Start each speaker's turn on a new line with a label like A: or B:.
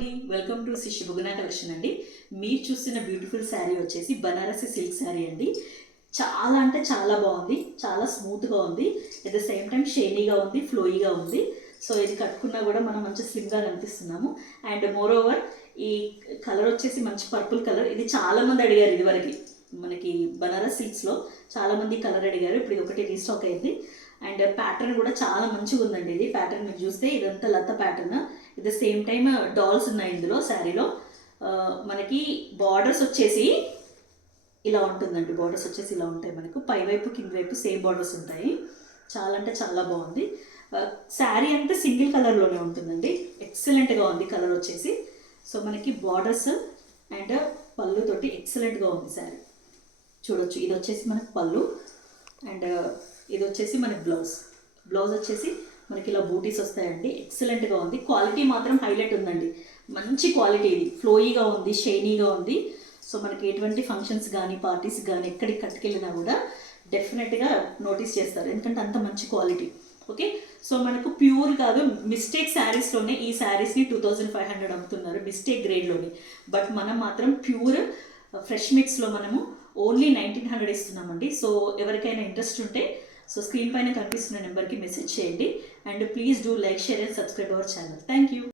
A: అండి. Welcome to Shri Shubhaguna collection అండి. మీరు చూసిన బ్యూటిఫుల్ శారీ వచ్చేసి బనారసి సిల్క్ శారీ అండి. చాలా అంటే చాలా బాగుంది. చాలా స్మూత్గా ఉంది. ఎట్ ద సేమ్ టైం షేనీగా ఉంది ఫ్లోయిగా ఉంది. సో ఇది కట్టుకున్నా కూడా మనం మంచి స్లిమ్గా కనిపిస్తున్నాము. అండ్ మోర్ ఓవర్ ఈ కలర్ వచ్చేసి మంచి పర్పుల్ కలర్ ఇది చాలా మంది అడిగారు ఇదివరకు. మనకి బనారస్ సిల్క్స్లో చాలామంది కలర్ అడిగారు. ఇప్పుడు ఇది ఒకటి రీస్టాక్ అయింది. అండ్ ప్యాటర్న్ కూడా చాలా మంచిగా ఉందండి ఇది. ప్యాటర్న్ మీరు చూస్తే ఇదంతా లత pattern it the same time dolls ఉన్నాయి ఇందులో శారీలో మనకి బార్డర్స్ వచ్చేసి ఇలా ఉంటుందండి. బార్డర్స్ వచ్చేసి ఇలా ఉంటాయి మనకు. పై వైపు కింద వైపు సేమ్ బార్డర్స్ ఉంటాయి. చాలా అంటే చాలా బాగుంది. శారీ అంతా సింగిల్ కలర్లోనే ఉంటుందండి. ఎక్సలెంట్గా ఉంది కలర్ వచ్చేసి. సో మనకి బార్డర్స్ అండ్ పళ్ళుతోటి ఎక్సలెంట్గా ఉంది శారీ చూడొచ్చు. ఇది వచ్చేసి మనకు పళ్ళు అండ్ uh, ఇది వచ్చేసి మనకి బ్లౌజ్. బ్లౌజ్ వచ్చేసి మనకి ఇలా బూటీస్ వస్తాయండి. ఎక్సలెంట్గా ఉంది. క్వాలిటీ మాత్రం హైలైట్ ఉందండి. మంచి క్వాలిటీ ఇది. ఫ్లోయీగా ఉంది షైనీగా ఉంది. సో మనకి ఎటువంటి ఫంక్షన్స్ కానీ పార్టీస్ కానీ ఎక్కడికి కట్టుకెళ్ళినా కూడా డెఫినెట్గా నోటీస్ చేస్తారు. ఎందుకంటే అంత మంచి క్వాలిటీ. ఓకే? సో మనకు ప్యూర్ కాదు. మిస్టేక్ శారీస్లోనే ఈ శారీస్ని టూ థౌజండ్ ఫైవ్ హండ్రెడ్ అమ్ముతున్నారు. మిస్టేక్ గ్రేడ్లోని. బట్ మనం మాత్రం ప్యూర్ uh, ఫ్రెష్ మిక్స్లో మనము ఓన్లీ నైన్టీన్ హండ్రెడ్ ఇస్తున్నామండి. సో ఎవరికైనా ఇంట్రెస్ట్ ఉంటే సో స్క్రీన్ పైన కనిపిస్తున్న నెంబర్కి మెసేజ్ చేయండి. And please do like share and subscribe our channel. Thank you